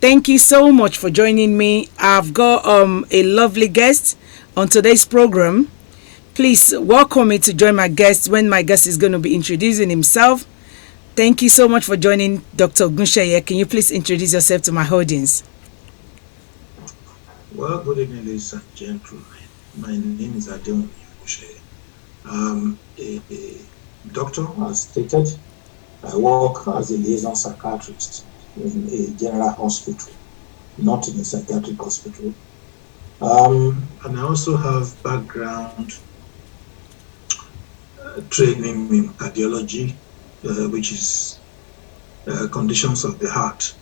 Thank you so much for joining me. I've got a lovely guest on today's program. Please welcome me to join my guest when my guest is going to be introducing himself. Thank you so much for joining Dr. Ogunsheye. Can you please introduce yourself to my audience? Well, good evening, ladies and gentlemen. My name is Adeon Ogunsheye. I'm a doctor, as stated. I work as a liaison psychiatrist in a general hospital, not in a psychiatric hospital. And I also have background training in cardiology, which is conditions of the heart,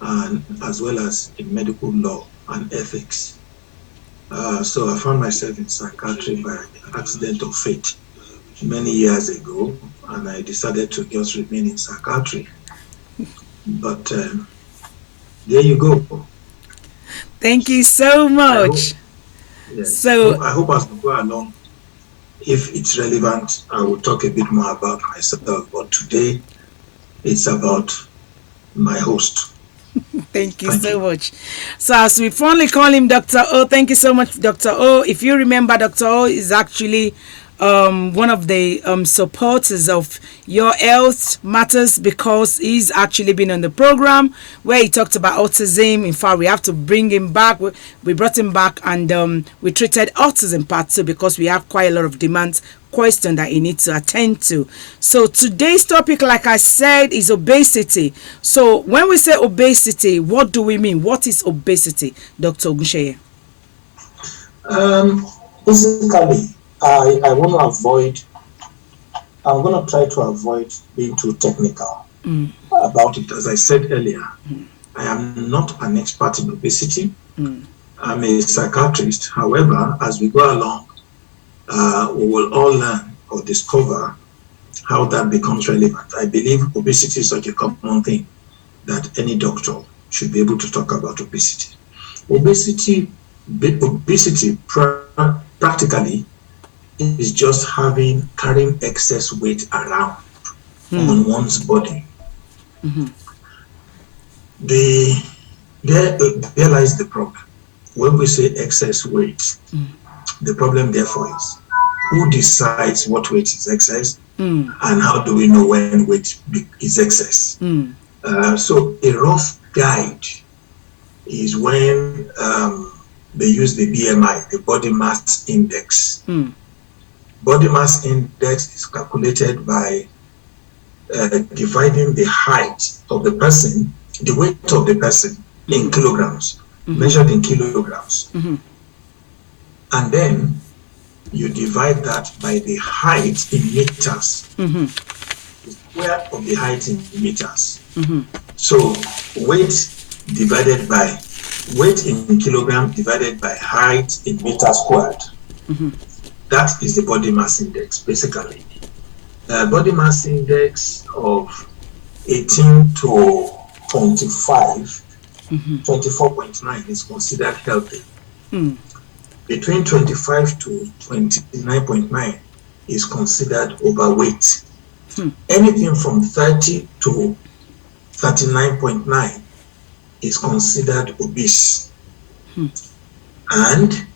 and as well as in medical law and ethics. So I found myself in psychiatry by accident of fate many years ago, and I decided to just remain in psychiatry. But there you go. Thank you so I hope, much. yes, So, I hope as we go along, if it's relevant, I will talk a bit more about myself. But today, it's about my host. thank you Thank so you. much. So, as we fondly call him Dr. O, thank you so much, Dr. O. If you remember, Dr. O is actually one of the supporters of Your Health Matters because he's actually been on the program where he talked about autism. In fact, we have to bring him back. We brought him back and we treated autism part 2 because we have quite a lot of demands question that you need to attend to. So today's topic, like I said, is obesity. So when we say obesity, what do we mean? What is obesity, Dr. Ogunsheye? Basically, I want to avoid, I'm going to try to avoid being too technical about it. As I said earlier, I am not an expert in obesity. I'm a psychiatrist. However, as we go along, we will all learn or discover how that becomes relevant. I believe obesity is such a common thing that any doctor should be able to talk about obesity. Obesity practically is just carrying excess weight around on one's body. The, there lies the problem. When we say excess weight, the problem therefore is who decides what weight is excess and how do we know when weight is excess. So a rough guide is when they use the BMI, the body mass index. Body mass index is calculated by dividing the height of the person, the weight of the person in kilograms, measured in kilograms. And then you divide that by the height in meters, the square of the height in meters. So weight in kilogram divided by height in meters squared. That is the body mass index, basically. Body mass index of 18 to 25, 24.9 is considered healthy. Between 25 to 29.9 is considered overweight. Anything from 30 to 39.9 is considered obese. And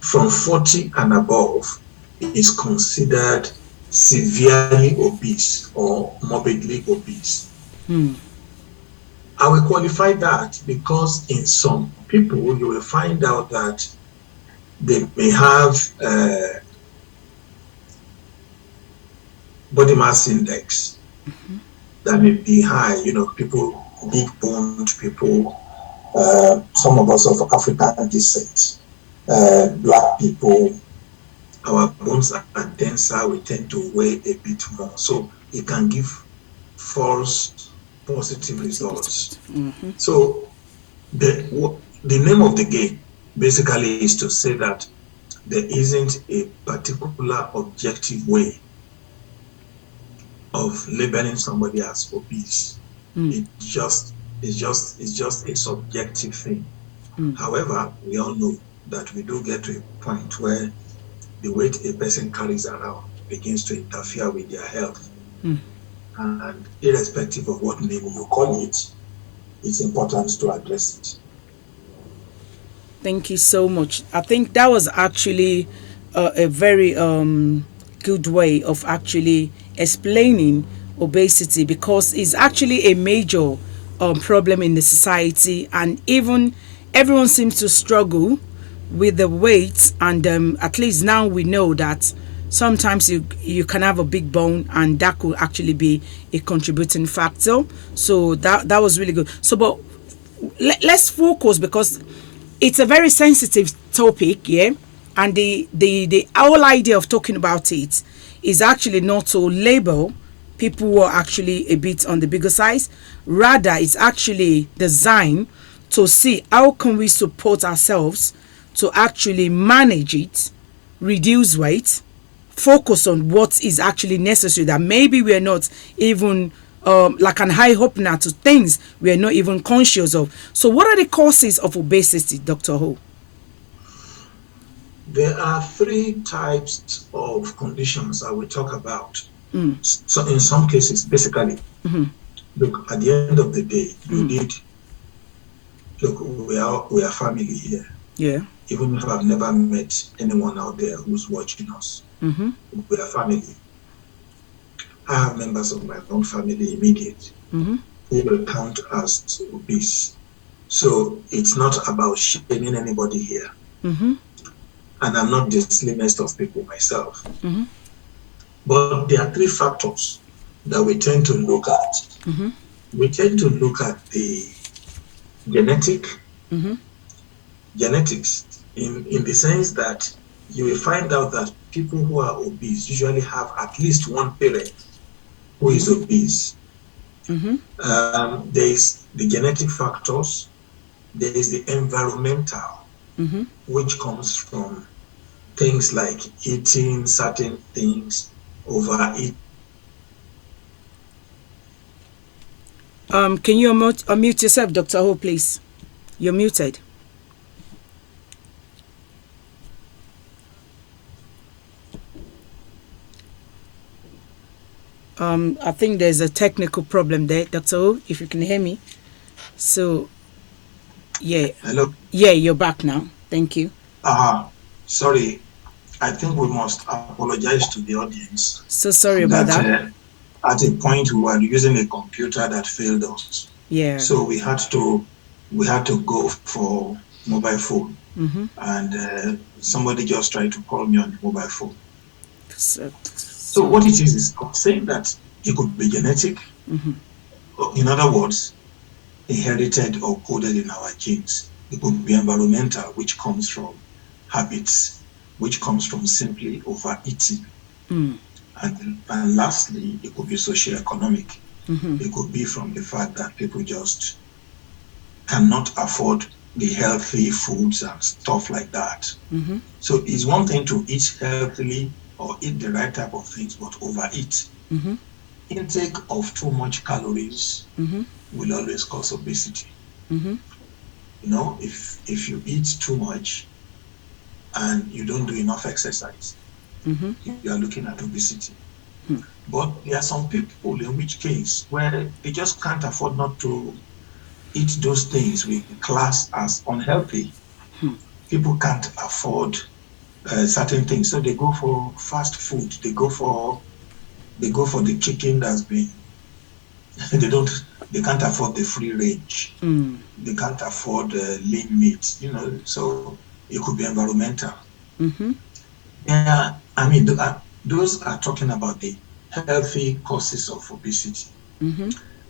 from 40 and above is considered severely obese or morbidly obese. I will qualify that because in some people you will find out that they may have body mass index that may be high, people, big boned people, some of us of African descent, black people, our bones are denser, we tend to weigh a bit more. So it can give false positive results. So the name of the game basically is to say that there isn't a particular objective way of labeling somebody as obese. It's just a subjective thing. However, we all know that we do get to a point where the weight a person carries around begins to interfere with their health. And irrespective of what name you call it, it's important to address it. Thank you so much. I think that was actually a very good way of actually explaining obesity, because it's actually a major problem in the society, and even everyone seems to struggle with the weight. And at least now we know that sometimes you can have a big bone, and that could actually be a contributing factor. So that was really good. So, but let's focus, because it's a very sensitive topic, yeah. And the whole idea of talking about it is actually not to label people who are actually a bit on the bigger size. Rather, it's actually designed to see how can we support ourselves to actually manage it, reduce weight, focus on what is actually necessary, that maybe we are not even like an high opener to things we are not even conscious of. So what are the causes of obesity, Dr. Ho? There are 3 types of conditions I will talk about. So in some cases, basically, look, at the end of the day, you need, look, we are family here. Yeah. Even if I've never met anyone out there who's watching us, we are family. I have members of my own family immediate who will count as obese. So it's not about shaming anybody here. And I'm not the slimmest of people myself. But there are 3 factors that we tend to look at. We tend to look at the genetics in the sense that you will find out that people who are obese usually have at least one parent who is obese. There is the genetic factors, there is the environmental, which comes from things like eating certain things, overeat. Can you unmute yourself, Dr. Ho, please? You're muted. I think there's a technical problem there, Dr. O, if you can hear me. So, yeah. Hello? Yeah, you're back now. Thank you. Sorry. I think we must apologize to the audience. So sorry about that. At a point, we were using a computer that failed us. Yeah. So we had to go for mobile phone. And somebody just tried to call me on the mobile phone. So what it is saying that it could be genetic. In other words, inherited or coded in our genes. It could be environmental, which comes from habits, which comes from simply overeating. And lastly, it could be socioeconomic. It could be from the fact that people just cannot afford the healthy foods and stuff like that. So it's one thing to eat healthily or eat the right type of things, but overeat. Intake of too much calories will always cause obesity. You know, if you eat too much and you don't do enough exercise, you are looking at obesity. But there are some people in which case where they just can't afford not to eat those things we class as unhealthy. People can't afford certain things, so they go for fast food. They go for the chicken that's been. They can't afford the free range. They can't afford lean meat. You know, so it could be environmental. Yeah, I mean, those are talking about the healthy causes of obesity.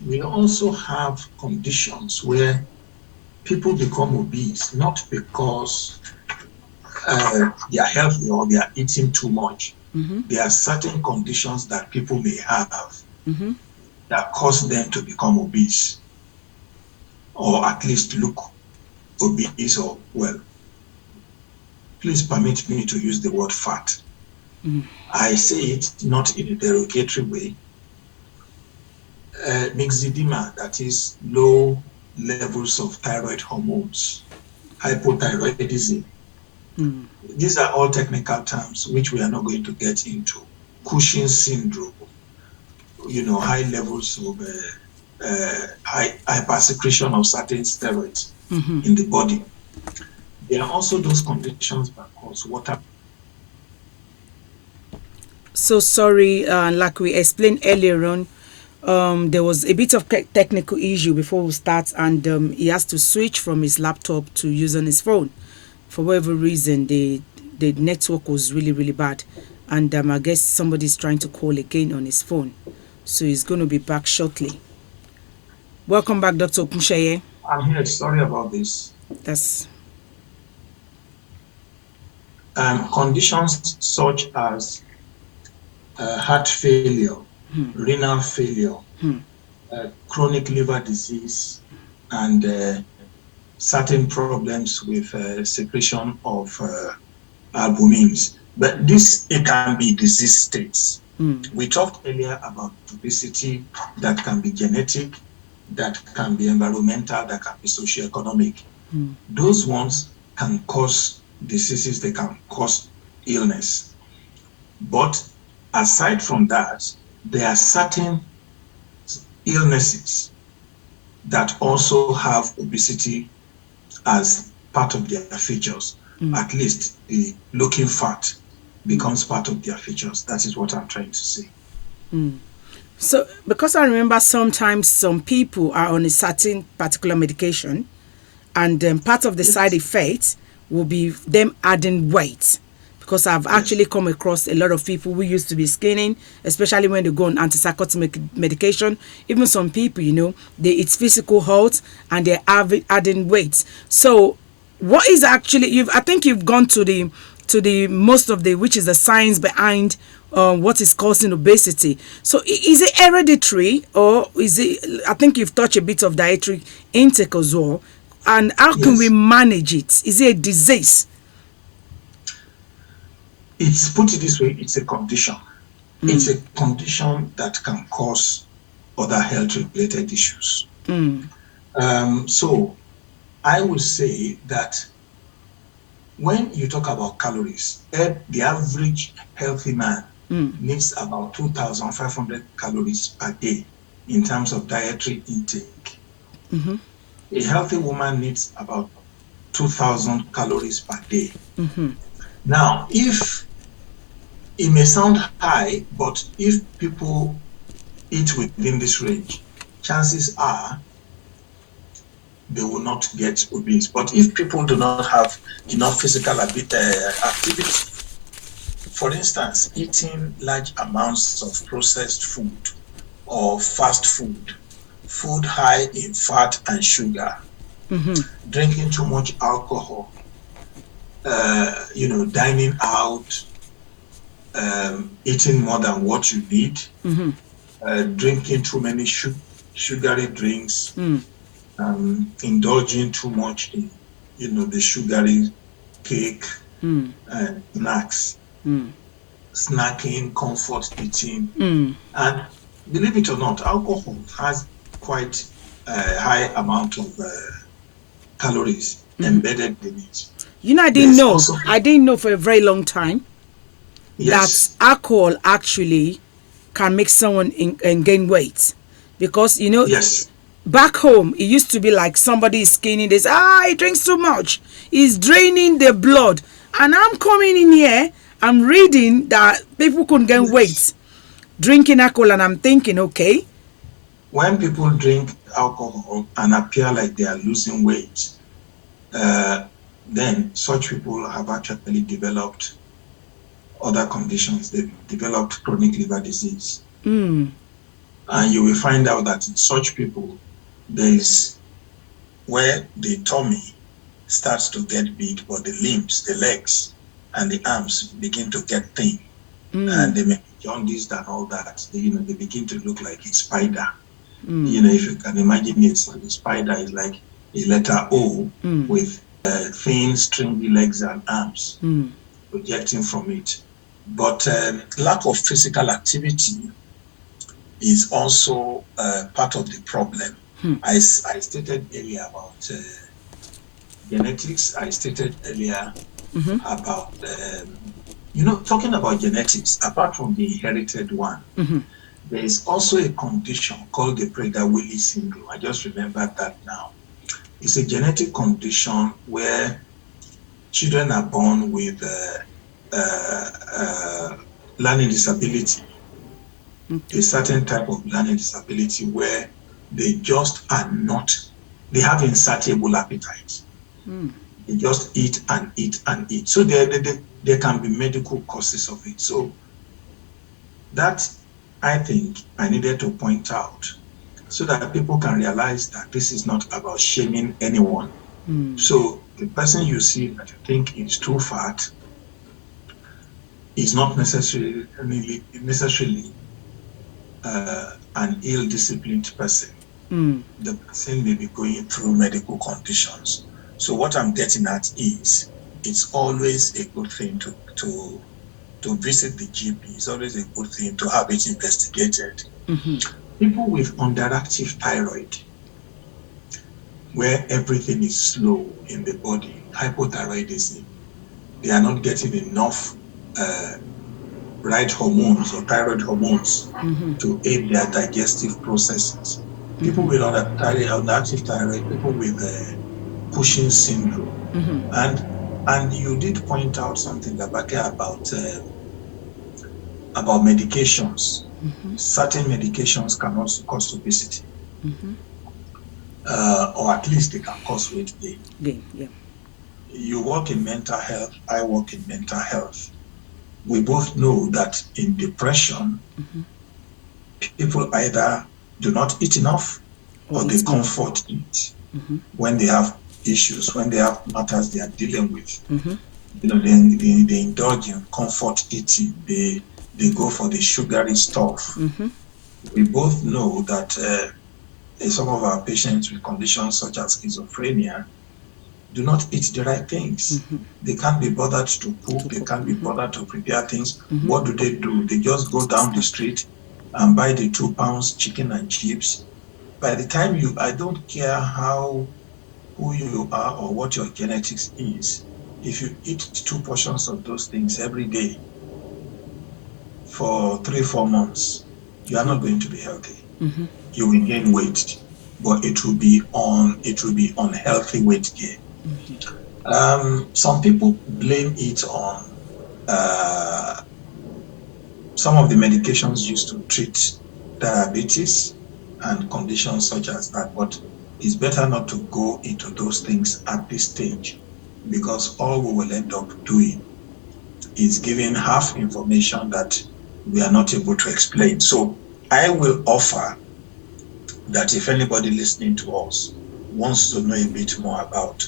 We also have conditions where people become obese not because they are healthy or they are eating too much. There are certain conditions that people may have that cause them to become obese, or at least look obese, or, well, please permit me to use the word fat. I say it not in a derogatory way. Myxedema, that is low levels of thyroid hormones, hypothyroidism. These are all technical terms which we are not going to get into. Cushing syndrome, you know, high levels of hypersecretion of certain steroids in the body. There are also those conditions that cause water. So sorry, like we explained earlier on, there was a bit of technical issue before we start, and he has to switch from his laptop to using his phone. For whatever reason, the network was really, really bad. And I guess somebody's trying to call again on his phone. So he's going to be back shortly. Welcome back, Dr. Okunsheye. I'm here. Sorry about this. That's conditions such as heart failure, renal failure, chronic liver disease, and certain problems with secretion of albumins. But it can be disease states. We talked earlier about obesity that can be genetic, that can be environmental, that can be socioeconomic. Those ones can cause diseases, they can cause illness. But aside from that, there are certain illnesses that also have obesity as part of their features. At least the looking fat becomes part of their features. That is what I'm trying to say. So, because I remember sometimes some people are on a certain particular medication, and part of the side effects will be them adding weight. Because I've actually come across a lot of people who used to be skinny, especially when they go on antipsychotic medication. Even some people, it's physical health and they're adding weight. So, what is actually I think you've gone to the most of the, which is the science behind what is causing obesity. So is it hereditary, or is it, I think you've touched a bit of dietary intake as well, and how can we manage it? Is it a disease? It's, put it this way, it's a condition. It's a condition that can cause other health related issues. So I would say that when you talk about calories, the average healthy man needs about 2,500 calories per day in terms of dietary intake. A healthy woman needs about 2,000 calories per day. Now, if it may sound high, but if people eat within this range, chances are they will not get obese. But if people do not have enough physical activity, for instance, eating large amounts of processed food or fast food, food high in fat and sugar, drinking too much alcohol, dining out, eating more than what you need, drinking too many sugary drinks, indulging too much in, the sugary cake and snacks, snacking, comfort eating. And believe it or not, alcohol has quite a high amount of calories embedded in it. I didn't know for a very long time that alcohol actually can make someone gain weight, because back home it used to be like somebody is skinny, they say, he drinks too much, he's draining the blood. And I'm coming in here, I'm reading that people couldn't gain weight drinking alcohol, and I'm thinking, okay, when people drink alcohol and appear like they are losing weight, then such people have actually developed other conditions. They've developed chronic liver disease. And you will find out that in such people, there is where the tummy starts to get big, but the limbs, the legs, and the arms begin to get thin. And they may be jaundiced and all that. They begin to look like a spider. If you can imagine it, the spider is like a letter O with thin, stringy legs and arms projecting from it. But lack of physical activity is also part of the problem. I stated earlier about genetics. I stated earlier about, talking about genetics, apart from the inherited one, There is also a condition called the Prader-Willi syndrome. I just remembered that now. It's a genetic condition where children are born with learning disability, a certain type of learning disability where they just are not, they have insatiable appetite. They just eat and eat and eat. So there can be medical causes of it. So that, I think, I needed to point out so that people can realize that this is not about shaming anyone. So the person you see that you think is too fat is not necessarily an ill-disciplined person. The person may be going through medical conditions. So what I'm getting at is, it's always a good thing to visit the GP. It's always a good thing to have it investigated. People with underactive thyroid, where everything is slow in the body, hypothyroidism, they are not getting enough right hormones or thyroid hormones to aid their digestive processes. People with underactive thyroid, people with Cushing's syndrome, and you did point out something, Labake, about medications. Certain medications can also cause obesity, or at least they can cause weight gain. You work in mental health, I work in mental health. We both know that in depression, people either do not eat enough or they comfort eat when they have issues, when they have matters they are dealing with. You know, they indulge in comfort eating. They go for the sugary stuff. We both know that some of our patients with conditions such as schizophrenia do not eat the right things. They can't be bothered to cook. They can't be bothered to prepare things. What do? They just go down the street and buy the 2 pounds chicken and chips. By the time I don't care who you are or what your genetics is, if you eat 2 portions of those things every day for 3-4 months, you are not going to be healthy. You will gain weight, but it will be unhealthy weight gain. Some people blame it on some of the medications used to treat diabetes and conditions such as that, but it's better not to go into those things at this stage, because all we will end up doing is giving half information that we are not able to explain. So I will offer that if anybody listening to us wants to know a bit more about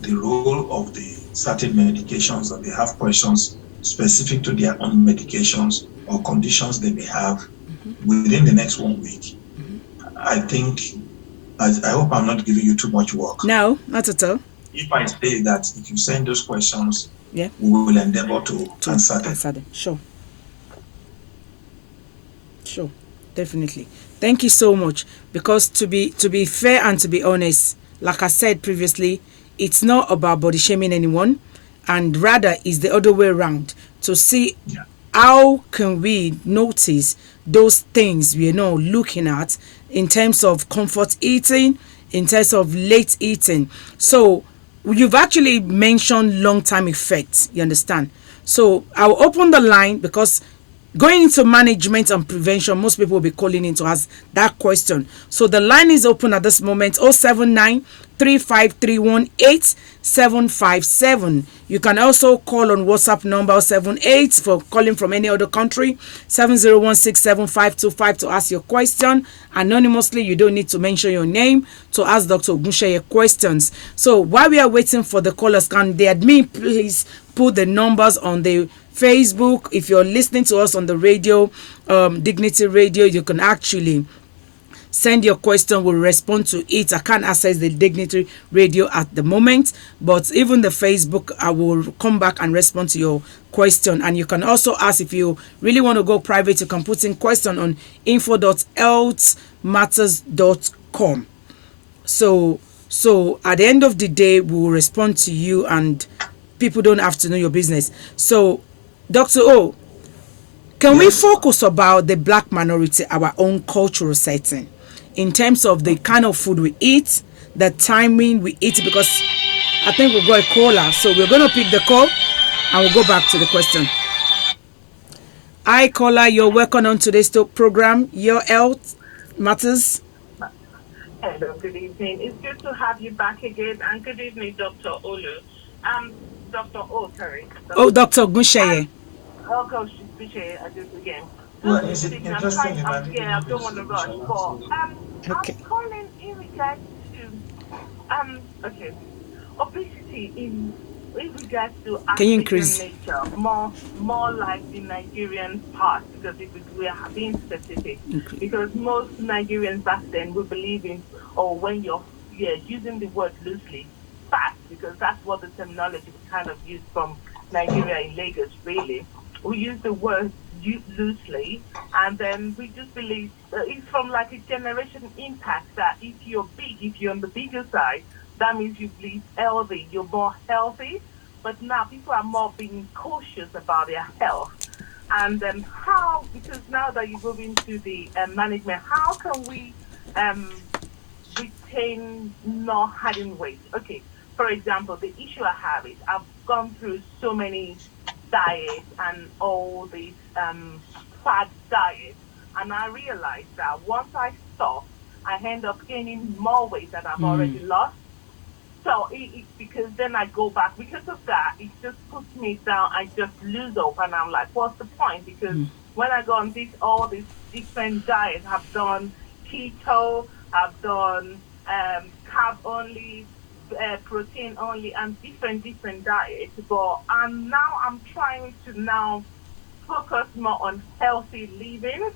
the role of the certain medications, or they have questions specific to their own medications or conditions they may have, within the next 1 week, I think, I hope I'm not giving you too much work. No, not at all. If I say that if you send those questions, we will endeavor to answer them. Sure, definitely. Thank you so much. Because to be fair and to be honest, like I said previously, it's not about body shaming anyone, and rather is the other way around, to see how can we notice those things we're not looking at in terms of comfort eating, in terms of late eating. So you've actually mentioned long-term effects, you understand? So I'll open the line, because going into management and prevention, most people will be calling in to ask that question. So the line is open at this moment, 079-3531-8757. You can also call on WhatsApp number 78 for calling from any other country, 70167525 to ask your question. Anonymously, you don't need to mention your name to ask Dr. Ogunsheye questions. So while we are waiting for the callers, can the admin please put the numbers on the Facebook? If you're listening to us on the radio, Dignity Radio, you can actually send your question. We'll respond to it. I can't access the Dignity Radio at the moment, but even the Facebook, I will come back and respond to your question. And you can also ask, if you really want to go private, you can put in question on info.healthmatters.com. So at the end of the day, we will respond to you, and people don't have to know your business. So Dr. O, Can we Yes. focus about the black minority, our own cultural setting, in terms of the kind of food we eat, the timing we eat? Because I think we got a caller, so we're going to pick the call and we'll go back to the question. Hi, caller, you're welcome on today's program. Your health matters. Hello, good evening. It's good to have you back again, and good evening, Dr. Olu. Dr. O, sorry. Oh, Dr. Gunshaye. Oh gosh, Bishay, I did it again. Well, it's Good evening. interesting. I don't want to rush, but Okay. I'm calling in regards to okay, obesity in regards to Can you African increase? nature, more like the Nigerian part, because if we are being specific, Increase. because most Nigerians back then we believe in, or when you're using the word loosely, fat, because that's what the terminology we kind of use from Nigeria in Lagos, really. We use the word loosely, and then we just believe it's from like a generation impact that if you're big, if you're on the bigger side, that means you live healthy, you're more healthy. But now people are more being cautious about their health. And then how, because now that you go into the management, how can we retain not having weight? Okay, for example, the issue I have is I've gone through so many diets and all these fad diets, and I realized that once I stop, I end up gaining more weight that I've already lost. So because then I go back, because of that, it just puts me down. I just lose hope, and I'm like, what's the point? Because when I go on all these different diets, I've done keto, I've done carb only, protein only, and different diets. But now I'm trying to now focus more on healthy living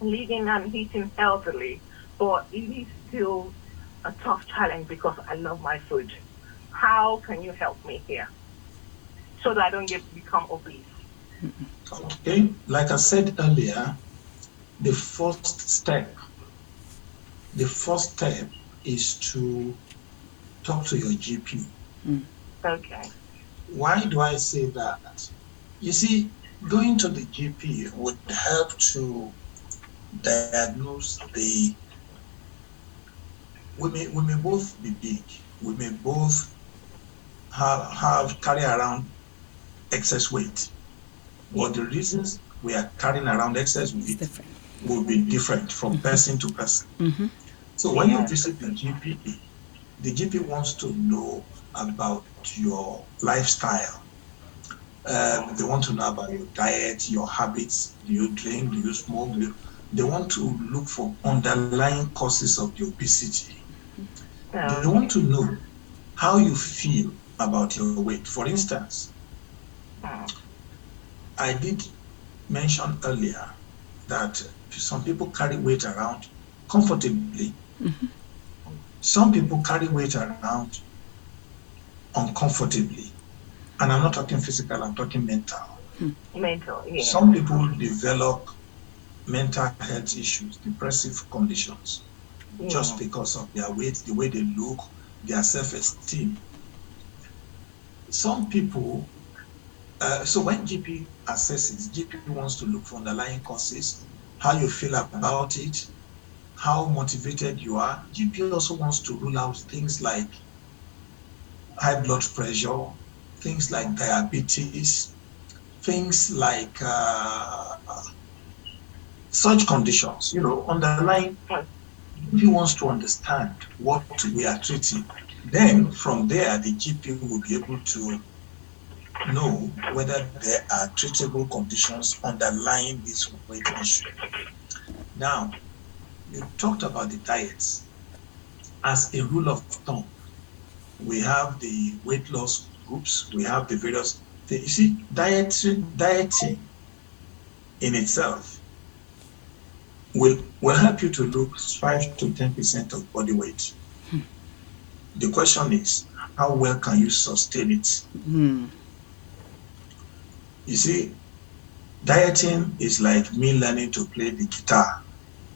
and eating healthily. But it is still a tough challenge because I love my food. How can you help me here so that I don't become obese? Okay, like I said earlier, the first step is to talk to your GP. Okay. Why do I say that? You see, going to the GP would help to diagnose we may both be big, we may both carry around excess weight, but the reasons we are carrying around excess weight will be different from person to person. So when you visit the GP wants to know about your lifestyle. They want to know about your diet, your habits. Do you drink? Do you smoke? They want to look for underlying causes of the obesity. They want to know how you feel about your weight. For instance, I did mention earlier that some people carry weight around comfortably. Some people carry weight around uncomfortably. And I'm not talking physical, I'm talking mental. Mental, yeah. Some people develop mental health issues, depressive conditions, just because of their weight, the way they look, their self-esteem. Some people, so when GP assesses, GP wants to look for underlying causes, how you feel about it, how motivated you are. GP also wants to rule out things like high blood pressure, things like diabetes, things like such conditions, underlying. GP wants to understand what we are treating. Then from there, the GP will be able to know whether there are treatable conditions underlying this weight issue. Now, you talked about the diets. As a rule of thumb, we have the weight loss groups, we have the various things. You see, dieting in itself will help you to lose 5 to 10% of body weight. The question is, how well can you sustain it? You see, dieting is like me learning to play the guitar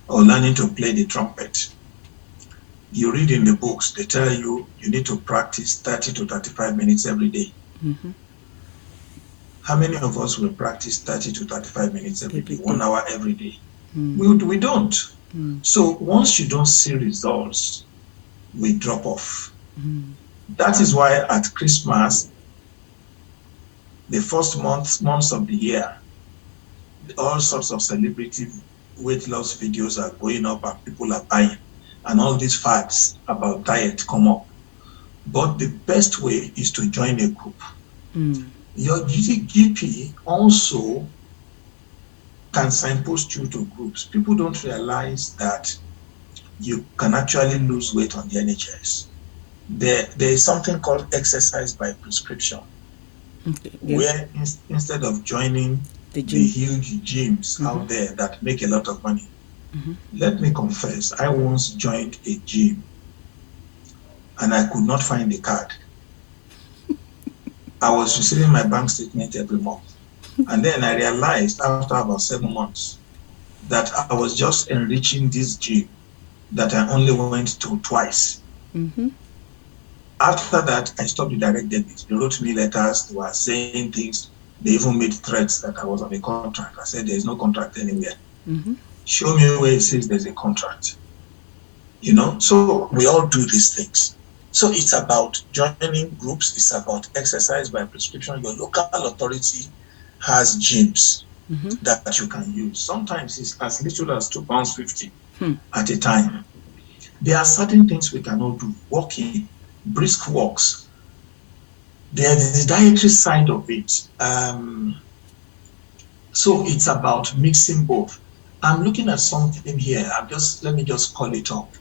or learning to play the trumpet. You read in the books, they tell you need to practice 30 to 35 minutes every day. How many of us will practice 30 to 35 minutes every day, 1 hour every day? Mm. We don't. Mm. So once you don't see results, we drop off. Mm. That is why at Christmas, the first months of the year, all sorts of celebrity weight loss videos are going up and people are buying, and all these facts about diet come up. But the best way is to join a group. Mm. Your GP also can signpost you to groups. People don't realize that you can actually lose weight on the NHS. There is something called exercise by prescription, Okay. Yeah. where instead of joining The the gym. huge gyms out there that make a lot of money, let me confess, I once joined a gym and I could not find the card. I was receiving my bank statement every month. And then I realized after about 7 months that I was just enriching this gym that I only went to twice. Mm-hmm. After that, I stopped the direct debit. They wrote me letters, they were saying things. They even made threats that I was on a contract. I said, there's no contract anywhere. Mm-hmm. Show me where it says there's a contract. You know, so we all do these things. So it's about joining groups. It's about exercise by prescription. Your local authority has gyms that you can use. Sometimes it's as little as £2.50 at a time. There are certain things we cannot do. Walking, brisk walks. There's the dietary side of it. So it's about mixing both. I'm looking at something here. Let me just call it up.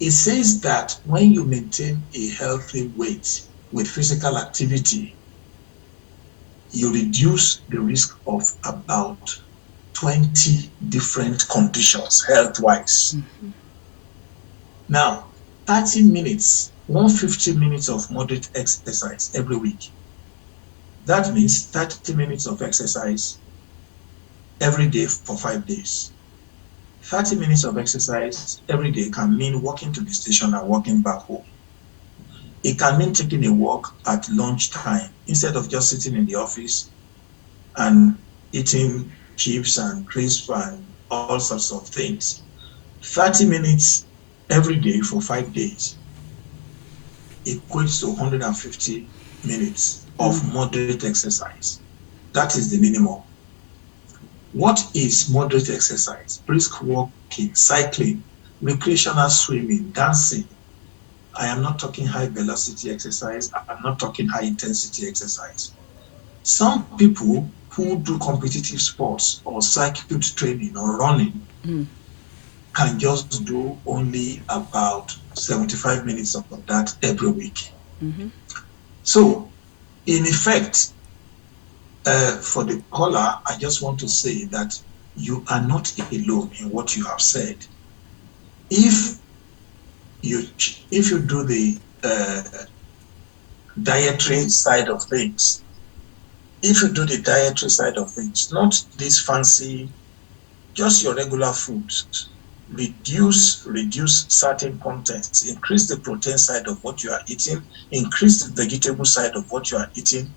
It says that when you maintain a healthy weight with physical activity, you reduce the risk of about 20 different conditions health-wise. Now, 30 minutes, 150 minutes of moderate exercise every week. That means 30 minutes of exercise every day for 5 days. 30 minutes of exercise every day can mean walking to the station and walking back home. It can mean taking a walk at lunchtime instead of just sitting in the office and eating chips and crisps and all sorts of things. 30 minutes every day for 5 days equates to 150 minutes of moderate exercise. That is the minimum. What is moderate exercise? Brisk walking, cycling, recreational swimming, dancing. I am not talking high velocity exercise. I'm not talking high intensity exercise. Some people who do competitive sports or circuit training or running can just do only about 75 minutes of that every week. So, in effect, for the caller, I just want to say that you are not alone in what you have said. If you do the dietary side of things, not this fancy, just your regular foods, reduce certain contents, increase the protein side of what you are eating, increase the vegetable side of what you are eating,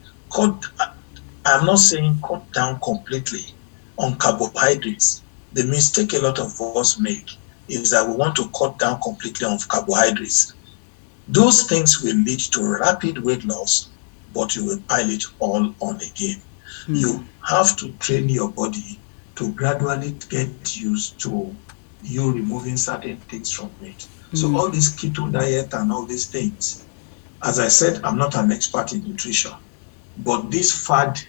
I'm not saying cut down completely on carbohydrates. The mistake a lot of us make is that we want to cut down completely on carbohydrates. Those things will lead to rapid weight loss, but you will pile it all on again. You have to train your body to gradually get used to you removing certain things from it. So all this keto diet and all these things, as I said, I'm not an expert in nutrition, but these fad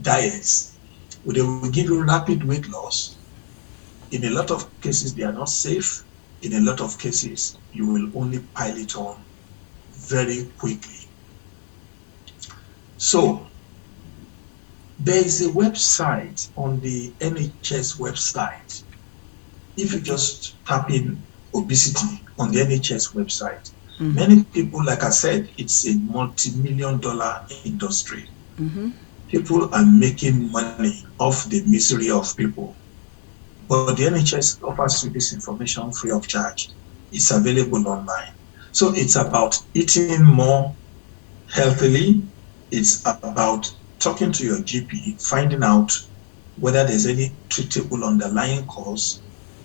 diets, they will give you rapid weight loss. In a lot of cases, they are not safe. In a lot of cases, you will only pile it on very quickly. So, there is a website on the NHS website. If you just tap in obesity on the NHS website, many people, like I said, it's a multi-million-dollar industry. People are making money off the misery of people. But the NHS offers you this information free of charge. It's available online. So it's about eating more healthily. It's about talking to your GP, finding out whether there's any treatable underlying cause.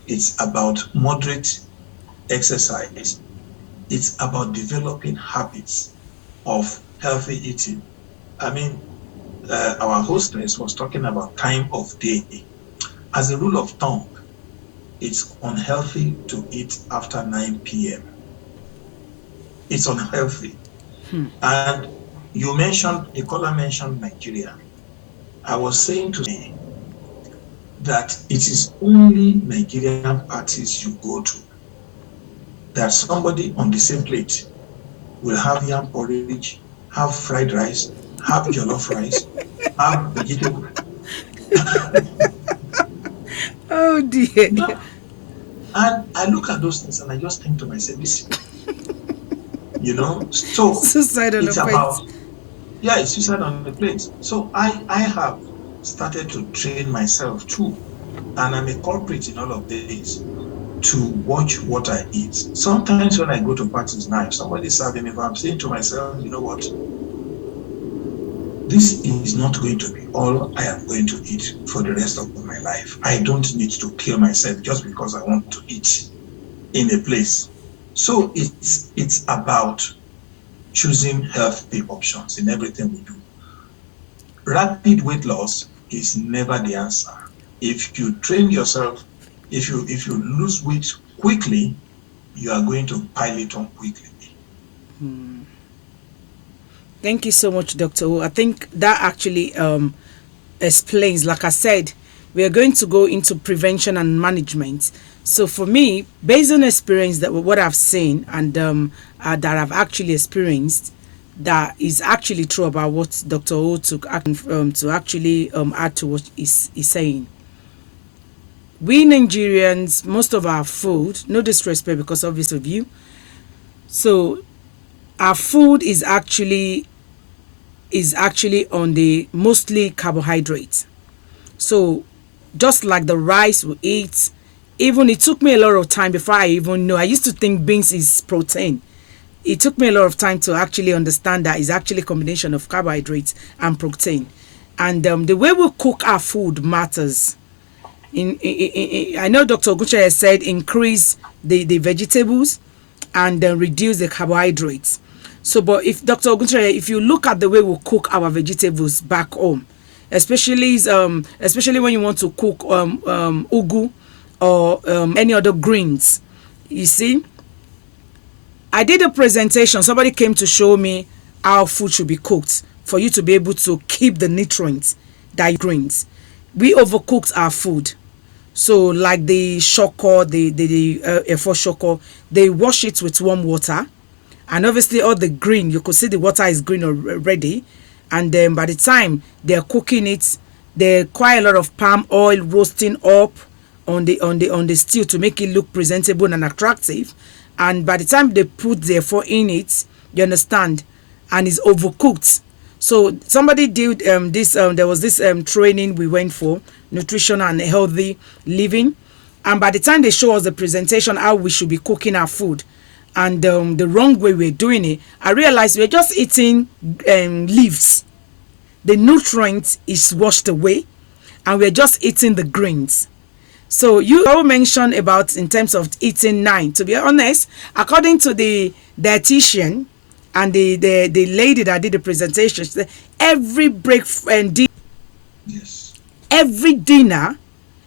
It's about moderate exercise. It's about developing habits of healthy eating. I mean, our hostess was talking about time of day. As a rule of thumb, it's unhealthy to eat after 9 p.m. It's unhealthy. And the caller mentioned Nigeria. I was saying to me that it is only Nigerian parties you go to that somebody on the same plate will have yam porridge, have fried rice, have jollof rice, have vegetable. Oh dear. No. And I look at those things and I just think to myself, listen, so Suicide on it's the about, plate. it's suicide on the plate. So I have started to train myself too, and I'm a culprit in all of this, to watch what I eat. Sometimes when I go to parties now, if somebody's serving me, if I'm saying to myself, you know what, this is not going to be all I am going to eat for the rest of my life. I don't need to kill myself just because I want to eat in a place. So it's about choosing healthy options in everything we do. Rapid weight loss is never the answer. If you train yourself, if you lose weight quickly, you are going to pile it on quickly. Thank you so much, Dr. O. I think that actually explains, like I said, we are going to go into prevention and management. So for me, based on experience, that what I've seen and that I've actually experienced, that is actually true about what Dr. O took to actually add to what he's saying. We Nigerians, most of our food, no disrespect because obviously of you, so our food is actually on the mostly carbohydrates. So just like the rice we eat, even it took me a lot of time before I even know. I used to think beans is protein. It took me a lot of time to actually understand that it's actually a combination of carbohydrates and protein. And the way we cook our food matters. I know Dr. Oguche has said increase the vegetables and reduce the carbohydrates. So, but if Dr. Oguche, if you look at the way we cook our vegetables back home, especially when you want to cook ugu or any other greens, you see, I did a presentation. Somebody came to show me how food should be cooked for you to be able to keep the nutrients that you greens. We overcooked our food. So like the shoko, the efo shoko, they wash it with warm water. And obviously all the green, you could see the water is green already. And then by the time they're cooking it, there's quite a lot of palm oil roasting up on the stew to make it look presentable and attractive. And by the time they put the efo in it, you understand, and it's overcooked. So somebody did this. There was this training we went for, nutrition and healthy living, and by the time they show us the presentation how we should be cooking our food, and the wrong way we're doing it, I realized we're just eating leaves. The nutrient is washed away, and we're just eating the greens. So you all mentioned about in terms of eating 9. To be honest, according to the dietitian and the lady that did the presentation, she said every breakfast and dinner, Yes. every dinner,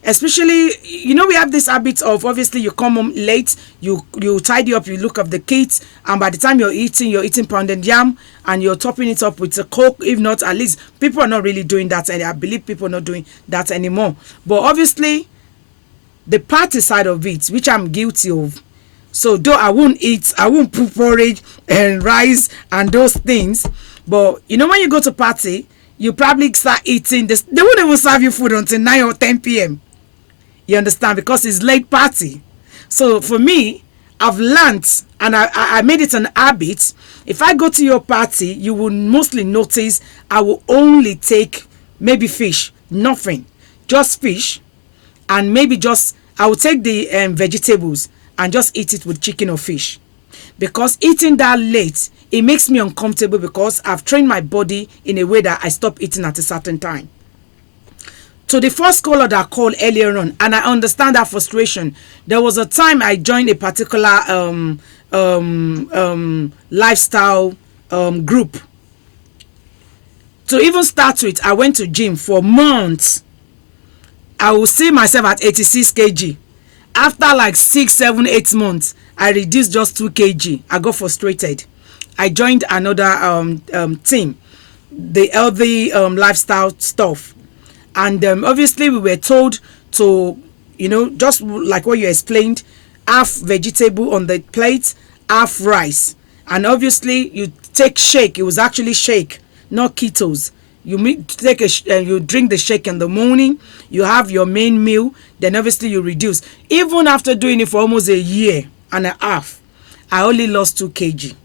especially, we have this habit of, obviously you come home late, you tidy up, you look up the kids, and by the time you're eating pounded yam and you're topping it up with a Coke. If not, at least people are not really doing that, and I believe people are not doing that anymore. But obviously the party side of it, which I'm guilty of, so though I won't put porridge and rice and those things, but when you go to party, you probably start eating this. They won't even serve you food until 9 or 10 p.m. You understand? Because it's late party. So for me, I've learned, and I made it an habit. If I go to your party, you will mostly notice I will only take maybe fish, nothing, just fish, and maybe I will take the vegetables and just eat it with chicken or fish. Because eating that late, it makes me uncomfortable because I've trained my body in a way that I stop eating at a certain time. To the first caller that called earlier on, and I understand that frustration. There was a time I joined a particular lifestyle group. To even start with, I went to gym for months. I will see myself at 86 kg. After like 6, 7, 8 months, I reduced just 2 kg. I got frustrated. I joined another team, the healthy lifestyle stuff. And obviously we were told to, just like what you explained, half vegetable on the plate, half rice. And obviously you take shake. It was actually shake, not ketos. You you drink the shake in the morning. You have your main meal. Then obviously you reduce. Even after doing it for almost a year and a half, I only lost 2 kg.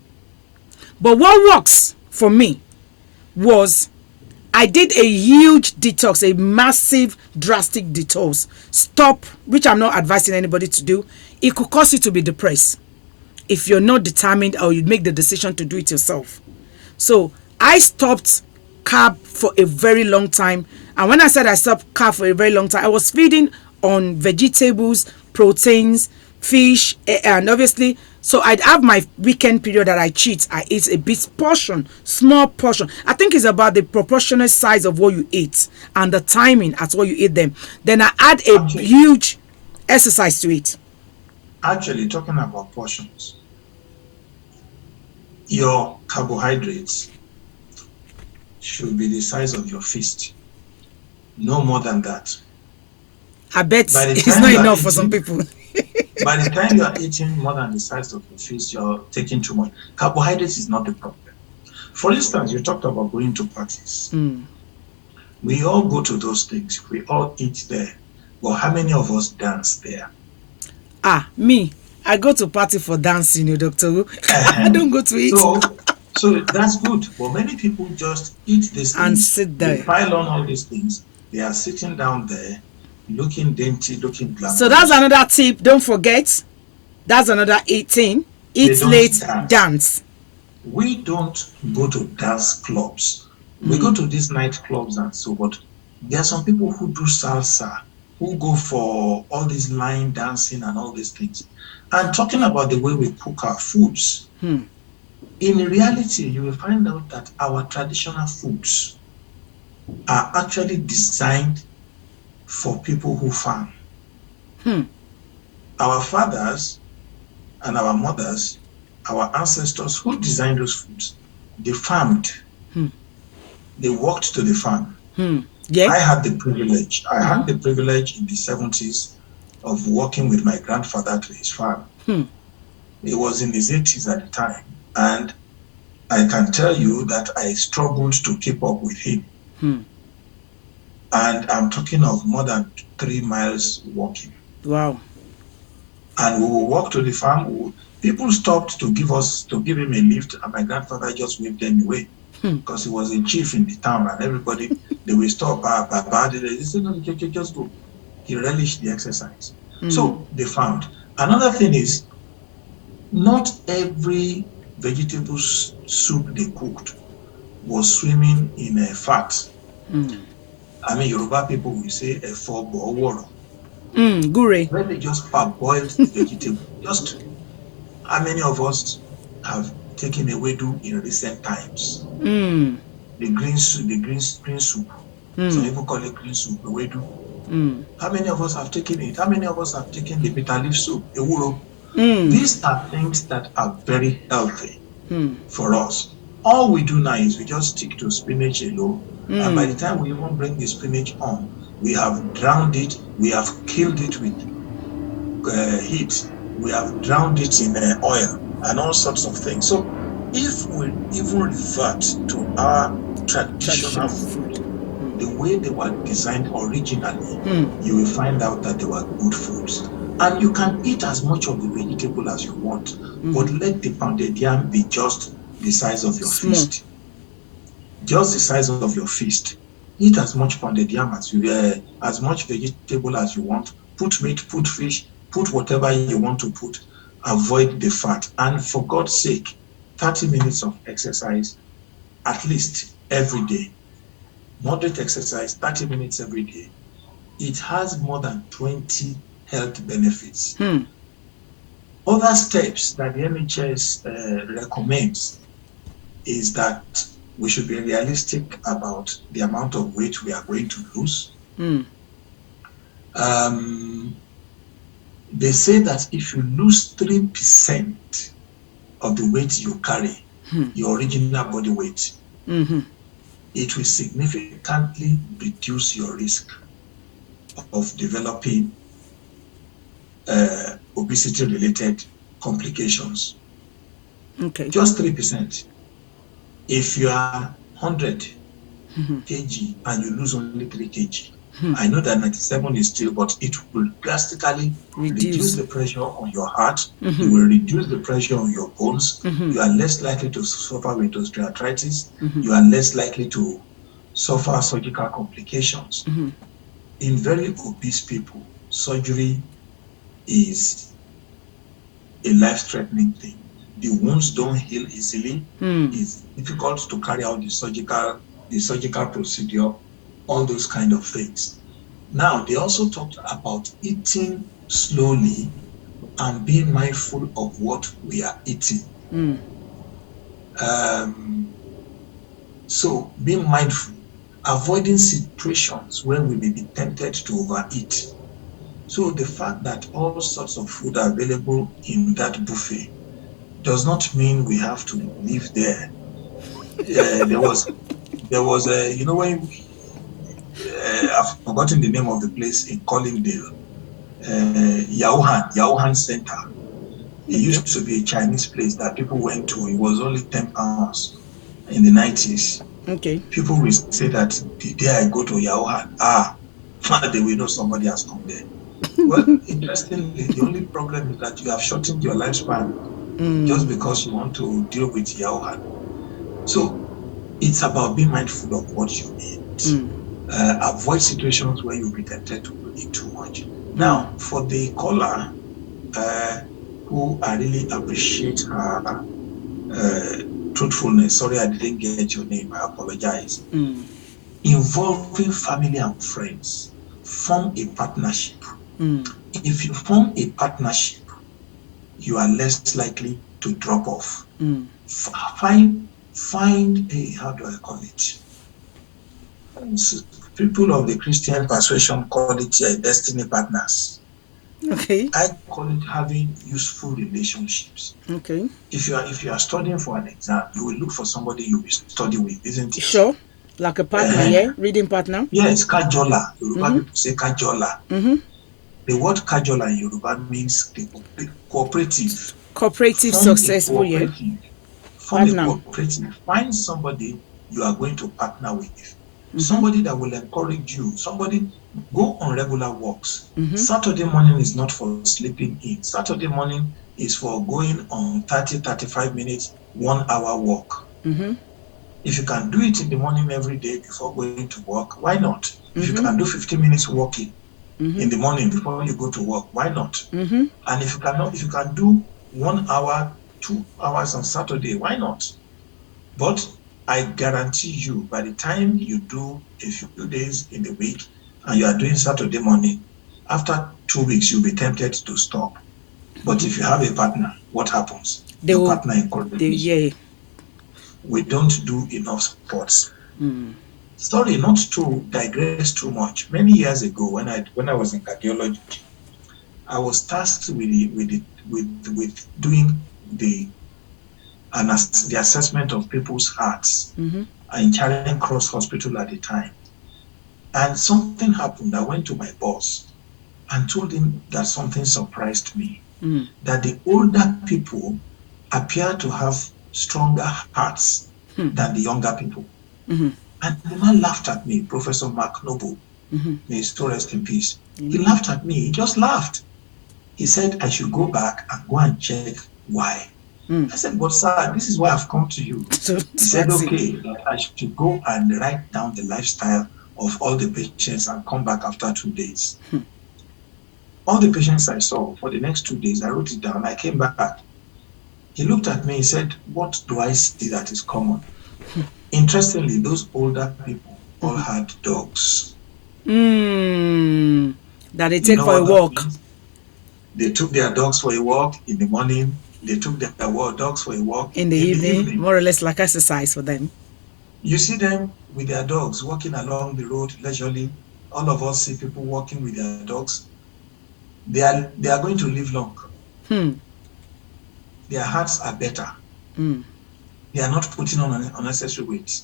But what works for me was I did a huge detox, a massive, drastic detox. Stop, which I'm not advising anybody to do. It could cause you to be depressed if you're not determined or you make the decision to do it yourself. So I stopped carb for a very long time. And when I said I stopped carb for a very long time, I was feeding on vegetables, proteins, fish, and obviously, so I'd have my weekend period that I cheat. I eat a bit portion, small portion. I think it's about the proportionate size of what you eat and the timing at what you eat them. Then I add a huge exercise to it. Actually, talking about portions, your carbohydrates should be the size of your fist. No more than that. I bet it's not enough for some people. By the time you are eating more than the size of your fist, you're taking too much. Carbohydrates is not the problem. For instance, you talked about going to parties. We all go to those things. We all eat there. But how many of us dance there? Me. I go to party for dancing, Dr. I don't go to eat. So that's good. But many people just eat this and sit there. They pile on all these things. They are sitting down there, looking dainty, looking glamorous. So that's another tip. Don't forget. That's another 18. Eat late, dance. We don't go to dance clubs. We go to these nightclubs and so, but there are some people who do salsa, who go for all this line dancing and all these things. And talking about the way we cook our foods, in reality, you will find out that our traditional foods are actually designed for people who farm. Our fathers and our mothers, our ancestors who designed those foods, they farmed. They walked to the farm. Yeah. I had the privilege. I had the privilege in the 70s of working with my grandfather to his farm. It was in his 80s at the time. And I can tell you that I struggled to keep up with him. And I'm talking of more than 3 miles walking. Wow. And we will walk to the farm. People stopped to give him a lift, and my grandfather just waved them away because he was a chief in the town, and everybody, they will stop. They said, no, just go. He relished the exercise. So they found. Another thing is, not every vegetable soup they cooked was swimming in a fat. I mean, Yoruba people will say a fobo water. Gure. When they just parboiled the vegetable, just how many of us have taken ewedu in recent times? The green soup. Some people call it green soup, ewedu. How many of us have taken it? How many of us have taken the bitter leaf soup, ewuro? These are things that are very healthy for us. All we do now is we just stick to spinach alone. And by the time we even bring the spinach on, we have drowned it, we have killed it with heat, we have drowned it in oil and all sorts of things. So if we even revert to our traditional food, the way they were designed originally, you will find out that they were good foods. And you can eat as much of the vegetable as you want, but let the pounded yam be just the size of your fist. Just the size of your fist. Eat as much pounded yam as much vegetable as you want. Put meat, put fish, put whatever you want to put. Avoid the fat. And for God's sake, 30 minutes of exercise at least every day. Moderate exercise, 30 minutes every day. It has more than 20 health benefits. Other steps that the NHS recommends is that we should be realistic about the amount of weight we are going to lose. They say that if you lose 3% of the weight you carry, your original body weight, it will significantly reduce your risk of developing obesity-related complications. Okay. Just 3%. If you are 100 kg and you lose only 3 kg, I know that 97 is still, but it will drastically reduce the pressure on your heart. It will reduce the pressure on your bones. You are less likely to suffer with osteoarthritis. You are less likely to suffer surgical complications. In very obese people, surgery is a life-threatening thing. The wounds don't heal easily. It's difficult to carry out the surgical procedure, all those kind of things. Now, they also talked about eating slowly and being mindful of what we are eating. So, being mindful, avoiding situations where we may be tempted to overeat. So, the fact that all sorts of food are available in that buffet does not mean we have to live there. There was a, when I've forgotten the name of the place in Collingdale, Yauhan Center. It used to be a Chinese place that people went to. It was only £10 in the 90s. Okay. People will say that the day I go to Yauhan, they will know somebody has come there. Well, interestingly, the only problem is that you have shortened your lifespan just because you want to deal with Yauhan. So it's about being mindful of what you eat. Avoid situations where you'll be tempted to eat too much. Now, for the caller, who I really appreciate her truthfulness. Sorry, I didn't get your name. I apologize. Involving family and friends. Form a partnership. If you form a partnership, you are less likely to drop off. Find a, how do I call it? People of the Christian persuasion call it destiny partners. Okay. I call it having useful relationships. Okay. If you are studying for an exam, you will look for somebody you will study with, isn't it? Sure. Like a partner, yeah? Reading partner? Yes, kajola. Yoruba people say kajola. The word kajola in Yoruba means the cooperative. Cooperative, successful, yeah. Form a cooperative. Find somebody you are going to partner with. Somebody that will encourage you. Somebody, go on regular walks. Saturday morning is not for sleeping in. Saturday morning is for going on 30-35 minutes, 1 hour walk. If you can do it in the morning every day before going to work, why not? If you can do 15 minutes walking in the morning before you go to work, why not? And if you can do 1 hour, 2 hours on Saturday, why not? But I guarantee you, by the time you do a few days in the week and you are doing Saturday morning, after 2 weeks, you'll be tempted to stop. But if you have a partner, what happens? Your partner encourages you. We don't do enough sports. Sorry, not to digress too much. Many years ago, when I was in cardiology, I was tasked with doing the assessment of people's hearts in Charing Cross Hospital at the time. And something happened. I went to my boss and told him that something surprised me, that the older people appear to have stronger hearts than the younger people. And the man laughed at me, Professor Mark Noble, may his soul rest in peace. He laughed at me, he just laughed. He said, I should go back and go and check why. I said, but sir, this is why I've come to you. He said, okay, that I should go and write down the lifestyle of all the patients and come back after 2 days. All the patients I saw for the next 2 days, I wrote it down. I came back. He looked at me, he said, what do I see that is common? Interestingly, those older people all had dogs. That they You take know for a what that walk. means? They took their dogs for a walk in the morning. They took their dogs for a walk In the evening, more or less like exercise for them. You see them with their dogs walking along the road leisurely. All of us see people walking with their dogs. They are going to live long. Their hearts are better. They are not putting on unnecessary weight.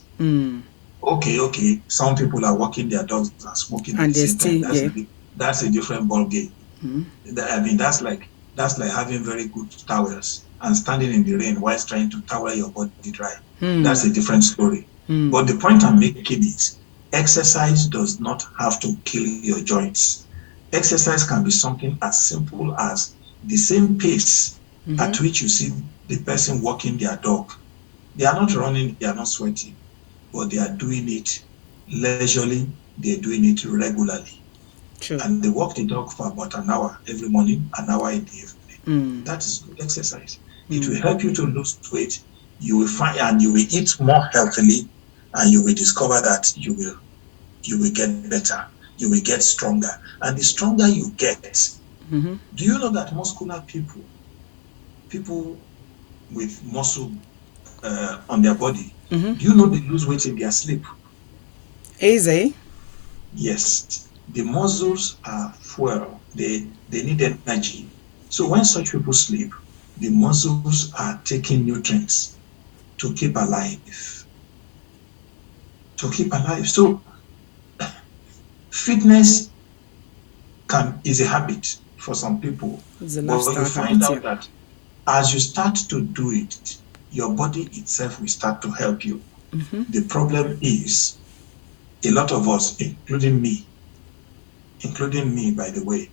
Okay. Some people are walking their dogs and smoking at the same time. That's a different ball game. I mean, that's like having very good towels and standing in the rain whilst trying to towel your body dry. That's a different story. But the point I'm making is exercise does not have to kill your joints. Exercise can be something as simple as the same pace at which you see the person walking their dog. They are not running, they are not sweating, but they are doing it leisurely, they're doing it regularly. True. And they walk the dog for about an hour every morning, an hour in the evening. That is good exercise. It will help you to lose weight. You will find, and you will eat more healthily, and you will discover that you will get better. You will get stronger. And the stronger you get, do you know that muscular people with muscle on their body, do you know they lose weight in their sleep? Easy. Yes. The muscles are fuel. They need energy. So when such people sleep, the muscles are taking nutrients to keep alive. So fitness is a habit for some people. It's a but lifestyle you find habit, out that as you start to do it, your body itself will start to help you. The problem is a lot of us, including me, by the way,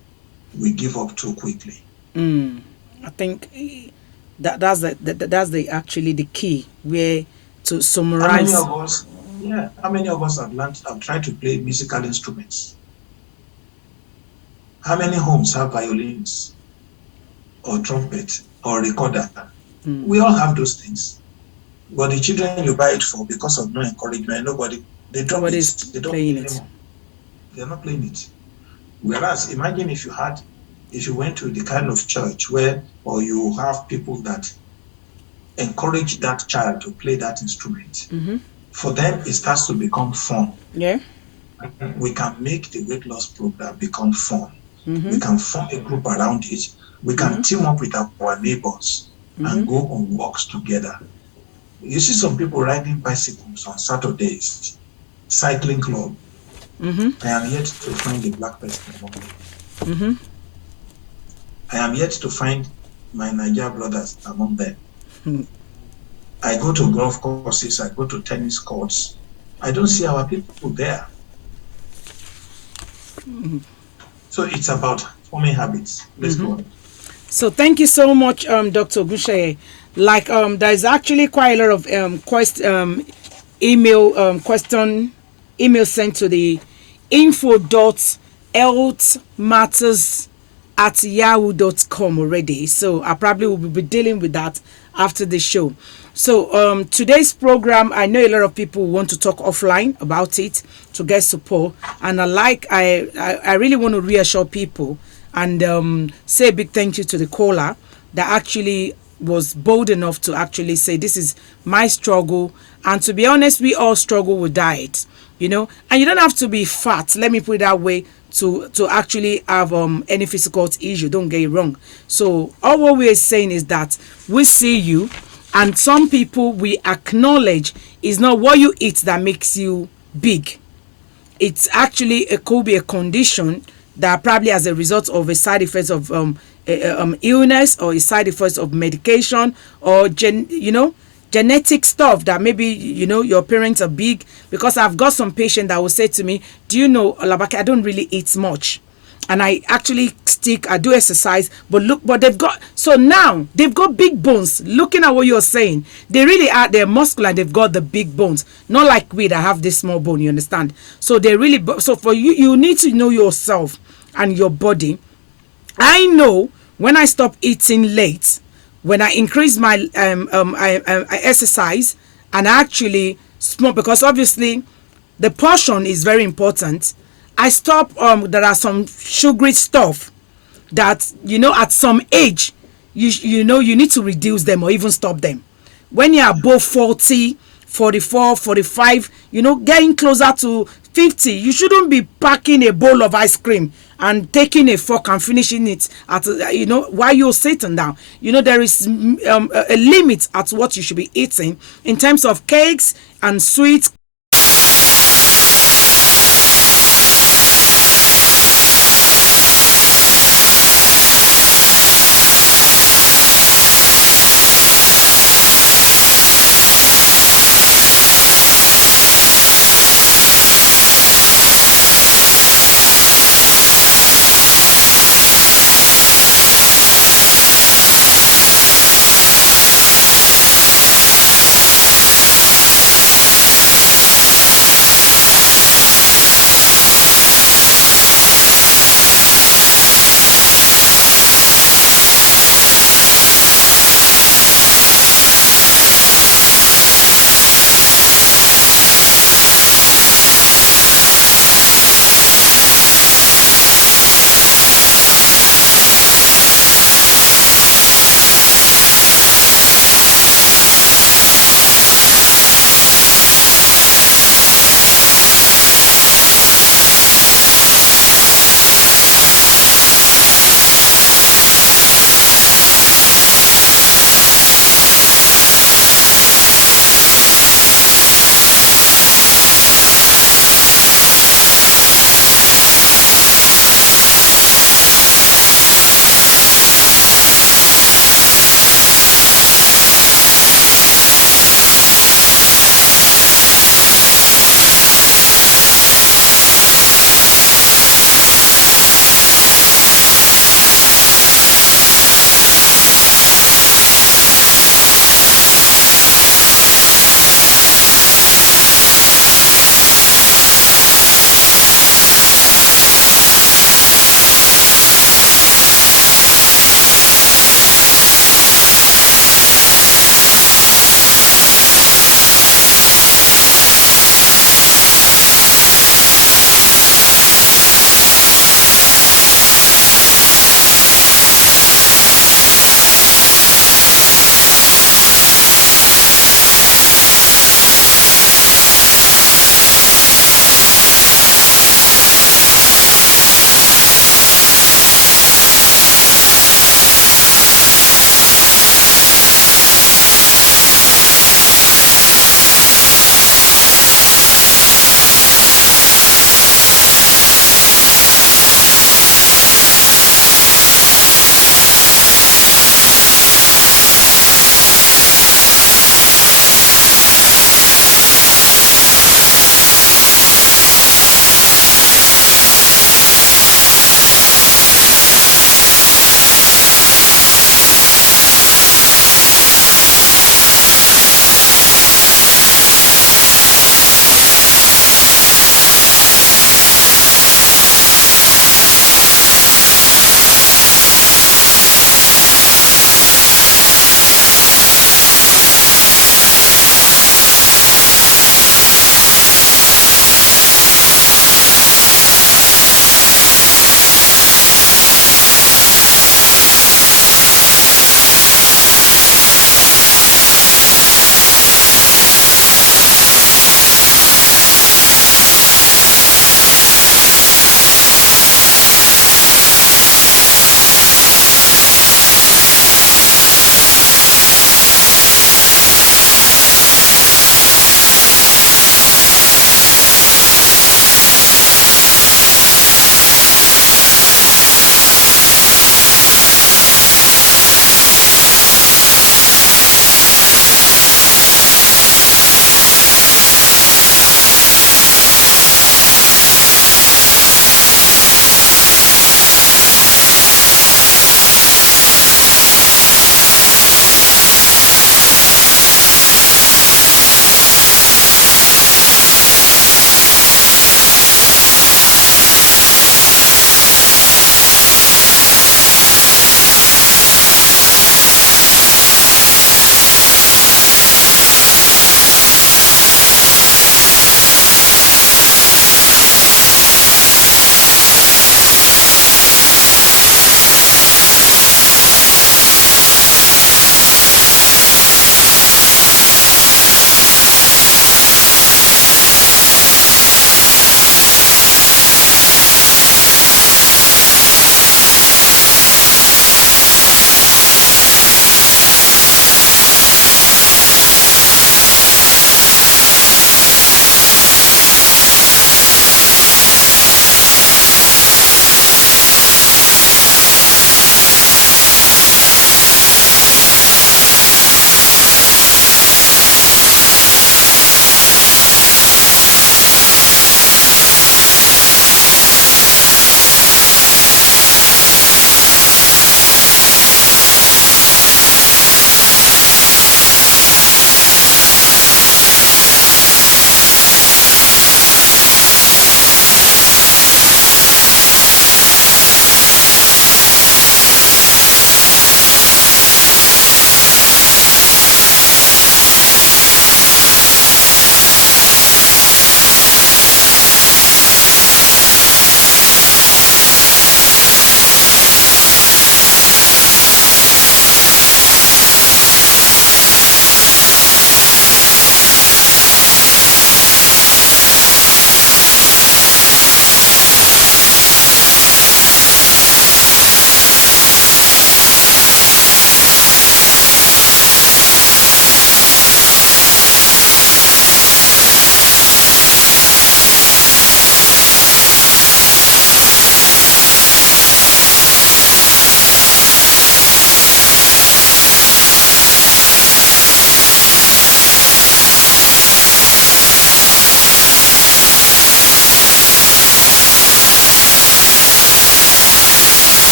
we give up too quickly. I think that's actually the key, where to summarize. How many of us have tried to play musical instruments? How many homes have violins or trumpet or recorder? We all have those things. But the children you buy it for, because of no encouragement, they drop it. They don't play it anymore. They're not playing it. Whereas, imagine if you went to the kind of church or you have people that encourage that child to play that instrument. For them, it starts to become fun. Yeah. We can make the weight loss program become fun. We can form a group around it. We can team up with our neighbors and go on walks together. You see some people riding bicycles on Saturdays, cycling club. I am yet to find a black person among them. I am yet to find my Niger brothers among them. I go to golf courses, I go to tennis courts. I don't see our people there. So it's about forming habits. Let's go on. So thank you so much, Dr. Ogunseyi. Like, there's actually quite a lot of email sent to the info.healthmatters@yahoo.com already. So I probably will be dealing with that after the show. So today's program, I know a lot of people want to talk offline about it to get support, and I really want to reassure people and say a big thank you to the caller that actually was bold enough to actually say, this is my struggle. And to be honest, we all struggle with diet, and you don't have to be fat, let me put it that way, to actually have any physical issue. Don't get it wrong. So all what we're saying is that we see you, and some people we acknowledge is not what you eat that makes you big. It's actually could be a condition that probably as a result of a side effect of illness or a side effect of medication or genetic stuff that maybe your parents are big. Because I've got some patient that will say to me, do you know, Olabake, I don't really eat much, and I actually I do exercise, but they've got big bones. Looking at what you're saying, they really are, they're muscular, they've got the big bones, not like we that have this small bone, you understand? So they really, so for you need to know yourself and your body. I know when I stop eating late, When I increase my I exercise and I actually smoke, because obviously the portion is very important. I stop. There are some sugary stuff that, at some age, you need to reduce them or even stop them. When you're above 40, 44, 45, getting closer to 50, you shouldn't be packing a bowl of ice cream and taking a fork and finishing it at while you're sitting down. There is a limit at what you should be eating in terms of cakes and sweets,